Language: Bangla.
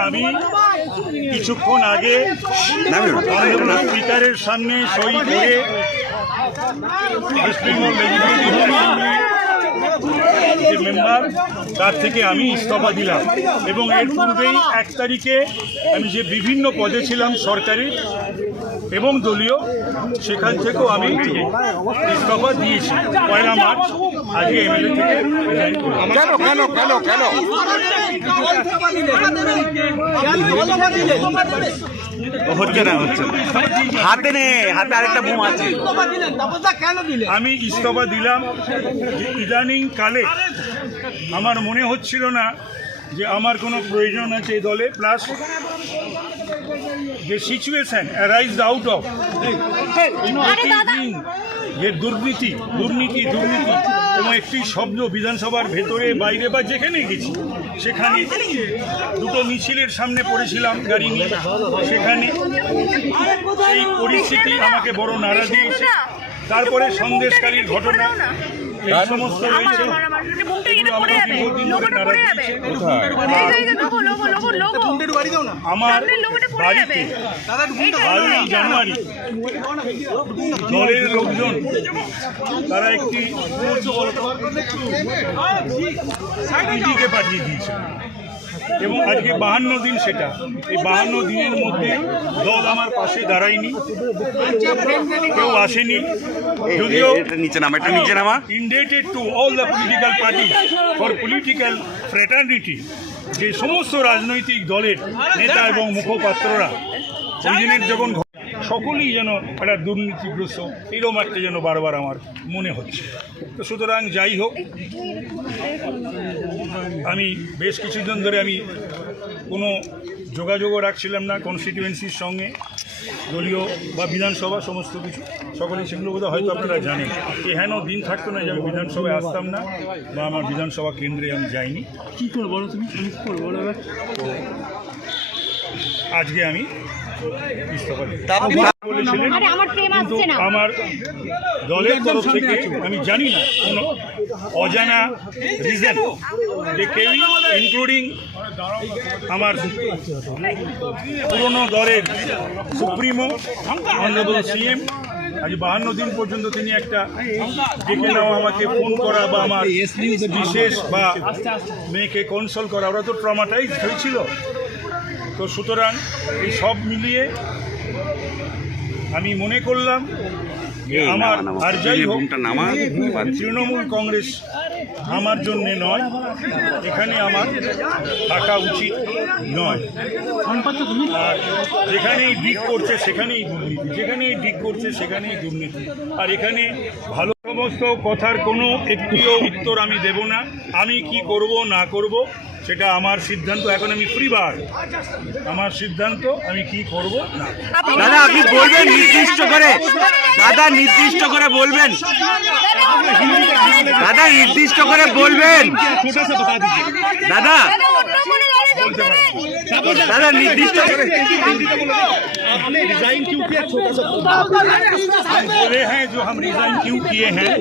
আমি কিছুক্ষণ আগে স্পিকারের সামনে সই করে ওয়েস্ট যে মেম্বার তার থেকে আমি ইস্তফা দিলাম। এবং এর পূর্বেই এক তারিখে আমি যে বিভিন্ন পদে ছিলাম সরকারি এবং দলীয় সেখান থেকেও আমি ইস্তফা দিয়েছি। পয়লা মার্চ আজকে এমএলএ থেকে resign করলাম। কেন কেন কেন কেন? হচ্ছে না হচ্ছে হাতে নে হাতে আরেকটা বোম আছে। আমি ইস্তফা দিলাম যে ইদানিং কালে আমার মনে হচ্ছিল না যে আমার কোনো প্রয়োজন আছে এই দলে। প্লাস যে সিচুয়েশন অ্যারাইজ আউট অফ যে দুর্নীতি দুর্নীতি দুর্নীতি এবং একটি শব্দ বিধানসভার ভেতরে বাইরে বা যেখানে গেছি সেখানে দুটো মিছিলের সামনে পড়েছিলাম গাড়ি নিয়ে। সেখানে এই পরিস্থিতি আমাকে বড় নাড়া দিয়েছে। তারপরে সন্দেশকারীর ঘটনা। আমার বাড়িতে? বারোই জানুয়ারি। দলের লোকজন তারা একটি পাঠিয়ে দিয়েছে। এবং আজকে বাহান্ন দিন সেটা। এই বাহান্ন দিনের মধ্যে দল আমার পাশে দাঁড়ায়নি। কেউ আসেনি। যদিও নিচে নামা এটা নিচে নামা। Indebted to all the political party for political fraternity যে সমস্ত রাজনৈতিক দলের নেতা এবং মুখপাত্ররা ওই দিনের যখন সকলেই যেন একটা দুর্নীতিগ্রস্ত এরকম একটা যেন বারবার আমার মনে হচ্ছে। তো সুতরাং যাই হোক, আমি বেশ কিছুদিন ধরে আমি কোনো যোগাযোগও রাখছিলাম না কনস্টিটিউয়েন্সির সঙ্গে, দলীয় বা বিধানসভা, সমস্ত কিছু। সকলে সেগুলো বোধহয় হয়তো আপনারা জানেন। এহেন দিন থাকতো না যে আমি বিধানসভায় আসতাম না বা আমার বিধানসভা কেন্দ্রে আমি যাইনি। কী করব বলো তুমি? কী করব আজকে আমি বলেছিলেন আমার কিন্তু আমার দলের তরফ থেকে আমি জানি না কোনো অজানা রিজন যে কেউই ইনক্লুডিং আমার পুরনো দলের সুপ্রিমো অনারেবল সিএম আজ বাহান্ন দিন পর্যন্ত তিনি একটা ডেকে নেওয়া আমাকে ফোন করা বা আমার বিশেষ বা মেয়েকে কনসোল করা। ওরা তো ট্রমাটাইজ হয়েছিল। তো সুতরাং এই সব মিলিয়ে আমি মনে করলাম আমার। আর যাই হোক তৃণমূল কংগ্রেস আমার জন্যে নয় এখানে আমার থাকা উচিত নয়। আর যেখানেই ডিগ করছে সেখানেই দুর্নীতি যেখানেই ডিগ করছে সেখানেই দুর্নীতি। আর এখানে ভালো সমস্ত কথার কোনো একটিও উত্তর আমি দেব না। আমি কি করব না করব সেটা আমার সিদ্ধান্ত এখন আমি ফ্রিবার আমার সিদ্ধান্ত আমি কি করব না দাদা আপনি বলবেন নির্দিষ্ট করে দাদা নির্দিষ্ট করে বলবেন দাদা নির্দিষ্ট করে বলবেন দাদা দাদা নির্দিষ্ট করে बोले हैं जो हम रिजाइन क्यों किए हैं